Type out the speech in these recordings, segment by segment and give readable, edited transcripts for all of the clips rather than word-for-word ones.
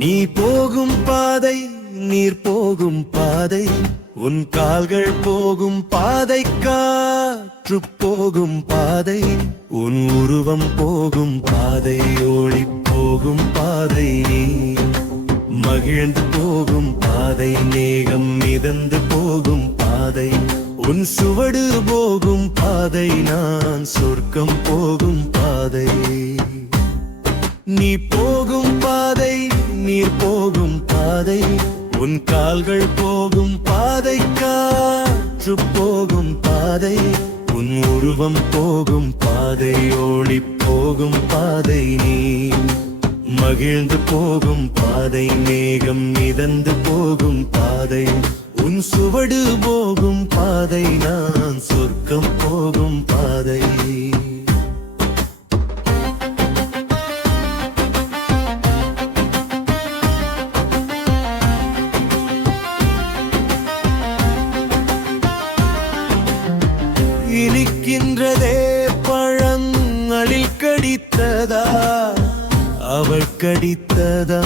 நீ போகும் பாதை நீர் போகும் பாதை உன் கால்கள் போகும் பாதை காற்று போகும் பாதை உன் உருவம் போகும் பாதை ஒளி போகும் பாதை நீ மகிழ்ந்து போகும் பாதை மேகம் மிதந்து போகும் பாதை உன் சுவடு போகும் பாதை நான் சொர்க்கம் போகும் பாதை நீ போகும் பாதை நீர் போகும் பாதை உன் கால்கள் போகும் பாதை காற்று போகும் பாதை உன் உருவம் போகும் பாதை ஒளி போகும் பாதை நீ மகிழ்ந்து போகும் பாதை மேகம் மிதந்து போகும் பாதை உன் சுவடு போகும் பாதை நான் சொர்க்கம் போகும் பாதை இனிக்கின்றதே பழங்களில் கடித்ததா அவள் கடித்ததா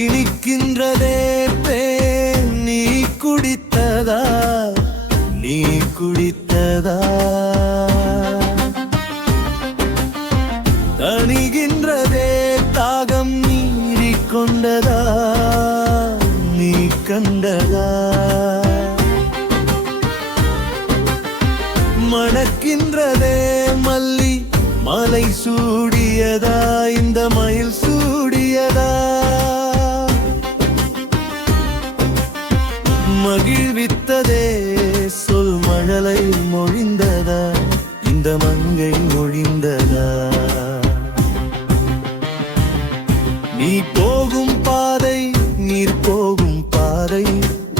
இனிக்கின்றதே தேன் நீ குடித்ததா நீ குடித்ததா தணிகின்றதே தாகம் நீரி கொண்டதா நீ கண்டதா மணக்கின்றதே மல்லி மலை சூடியதா இந்த மயில் சூடியதா மகிழ்வித்ததே சொல் மழலை மொழிந்ததா இந்த மங்கை மொழிந்ததா நீ போகும் பாதை நீர் போகும் பாதை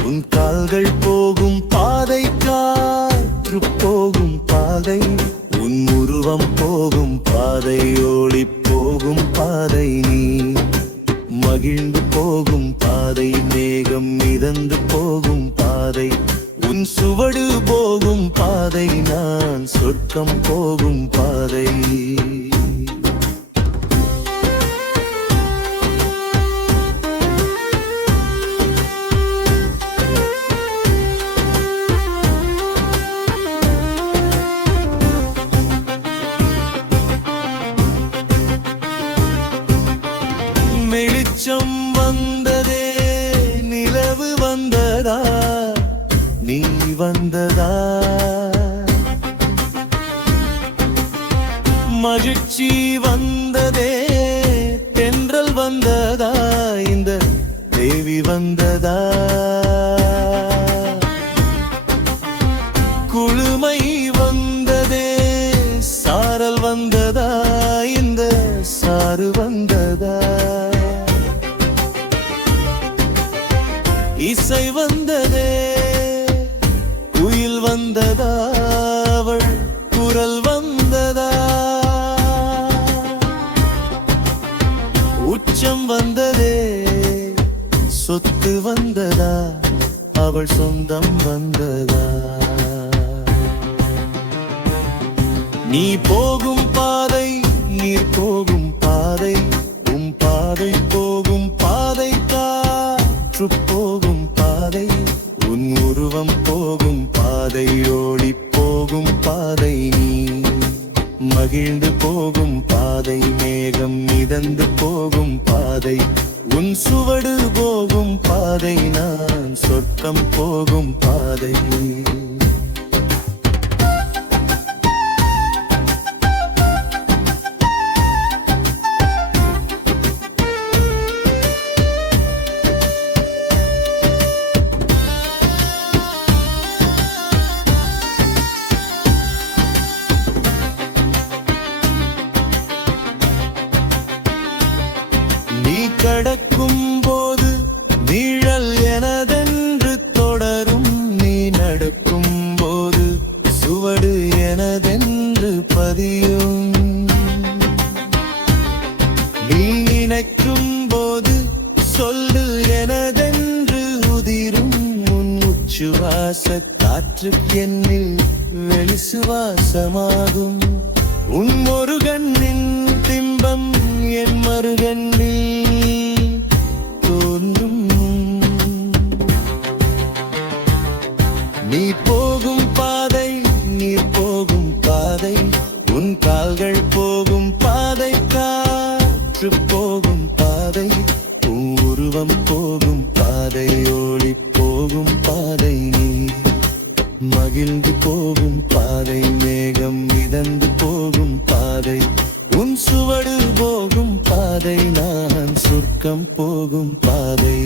உன் கால்கள் போகும் பாதை காற்று போகும் பாதை உன் உருவம் போகும் பாதை ஒளி போகும் பாதை நீ மகிழ்ந்து போகும் பாதை மேகம் மிதந்து போகும் பாதை உன் சுவடு போகும் பாதை நான் சொர்க்கம் போகும் பாதை வெளிச்சம் வந்ததே நிலவு வந்ததா நீ வந்ததா மகிழ்ச்சி வந்ததே தென்றல் வந்ததா இந்த தேவி வந்ததா குளுமை வந்ததே சாரல் வந்ததா இந்த சாறு வந்ததா இசை வந்ததே குயில் வந்ததா அவள் குரல் வந்ததா உச்சம் வந்ததே சொத்து வந்ததா அவள் சொந்தம் வந்ததா நீ போகும் பாதை நீர் போகும் பாதை உன் பாதை போகும் பாதை காற்று போகும் பாதை உன் உருவம் போகும் பாதை ஒளி போகும் பாதை நீ மகிழ்ந்து போகும் பாதை மேகம் மிதந்து போகும் பாதை உன் சுவடு போகும் பாதை நான் சொர்க்கம் போகும் பாதை கடக்கும் போது நிழல் எனதென்று தொடரும் நீ நடக்கும் போது சுவடு எனதென்று பதியும் நீ நினைக்கும் போது சொல்லு எனதென்று உதிரும் உன் உச்சுவாச காற்று என்னில் வெளிசுவாசமாகும் உன் ஒரு கண்ணின் திம்பம் மறுகண்ணில் தோன்றும். நீ போகும் பாதை, நீர் போகும் பாதை, உன் கால்கள் போகும் பாதை, காற்று போகும் பாதை, உருவம் போகும் பாதை, ஒளி போகும் பாதை, நீ மகிழ்ந்து போகும் பாதை, மேகம் மிதந்து போகும் பாதை, உன் சுவடு போகும் பாதை, நான் சொர்க்கம் போகும் பாதை.